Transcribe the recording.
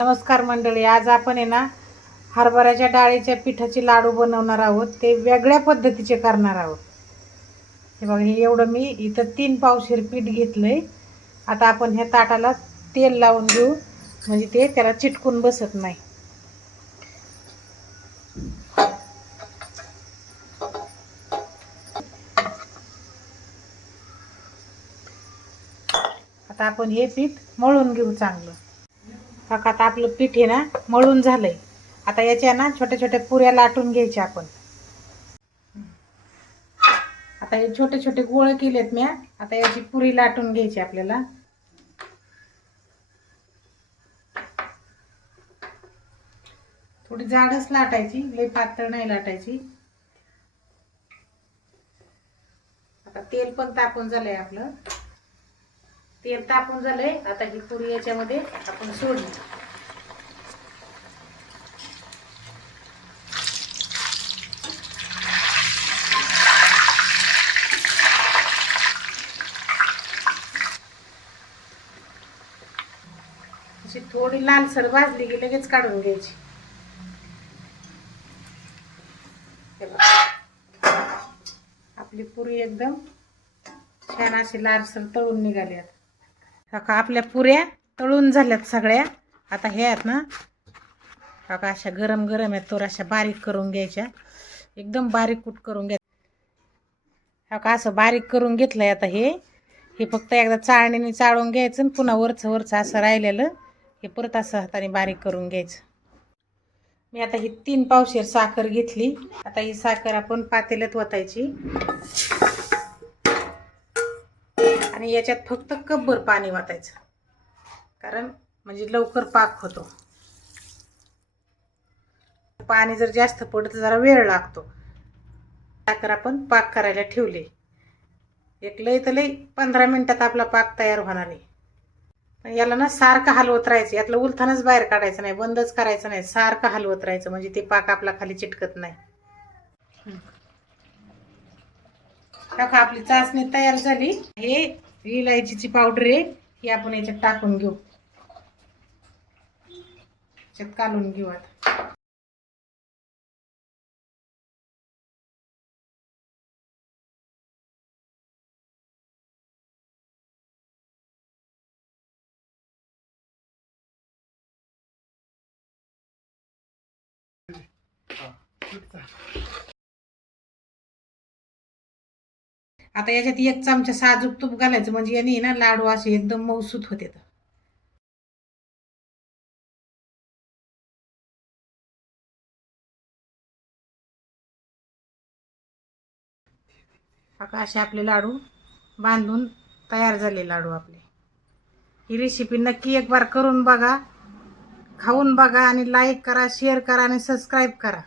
नमस्कार मंडळी आज आपण आहे ना हरभऱ्याच्या डाळीच्या पिठाचे लाडू बनवणार आहोत. ते वेगळ्या पद्धतीचे करणार आहोत. हे बघा हे एवढं मी इथं तीन पावशेर पीठ घेतलंय. आता आपण ह्या ताटाला तेल लावून घेऊ. म्हणजे ते त्याला चिटकून बसत नाही. आता आपण हे पीठ मळून घेऊ चांगलं. बघा आता आपलं पीठ आहे ना मळून झालंय. आता याच्या ना छोट्या छोट्या पुऱ्या लाटून घ्यायच्या आपण. आता हे छोटे छोटे गोळे केलेत मी आता याची पुरी लाटून घ्यायची आपल्याला. थोडी जाडच लाटायची लई पातळ नाही लाटायची. आता तेल पण तापून झालंय आपलं. तेल तापून झालंय. आता ही पुरी याच्यामध्ये आपण सोडली अशी थोडी लालसर भाजली की लगेच काढून घ्यायची. आपली पुरी एकदम छान अशी लालसर तळून निघाली आता. का आपल्या पुऱ्या तळून झाल्यात सगळ्या. आता हे आहेत ना का अशा गरम गरम आहेत तर अशा बारीक करून घ्यायच्या. एकदम बारीक कुट करून घ्या. हा का असं बारीक करून घेतलंय आता हे. हे फक्त एकदा चाळणीने चाळून घ्यायचं आणि पुन्हा वरचं वरचं असं राहिलेलं हे परत असं हाताने बारीक करून घ्यायचं. मी आता ही तीन पावशेर साखर घेतली. आता ही साखर आपण पातेल्यात वतायची. आणि याच्यात फक्त कपभर पाणी वाटायचं. कारण म्हणजे लवकर पाक होतो. पाणी जर जास्त पडतं जरा वेळ लागतो. साखर आपण पाक करायला ठेवले. एक लय तर लय पंधरा मिनिटात आपला पाक तयार होणार आहे. पण याला ना सारखं हलवत राहायचं. यातलं उलथानच बाहेर काढायचं नाही बंदच करायचं नाही. सारखं हलवत राहायचं म्हणजे ते पाक आपला खाली चिटकत नाही. आपली चाचणी तयार झाली. हे इलायचीची पावडर आहे ही आपण याच्यात टाकून घेऊ. याच्यात कालून घेऊ आता. आता याच्यात एक चमचा साजूक तूप घालायचं म्हणजे याने ना लाडू असे एकदम मौसूत होते आता असे आपले लाडू बांधून तयार झाले लाडू आपले. ही रेसिपी नक्की एक बार करून बघा खाऊन बघा आणि लाईक करा शेअर करा आणि सबस्क्राईब करा.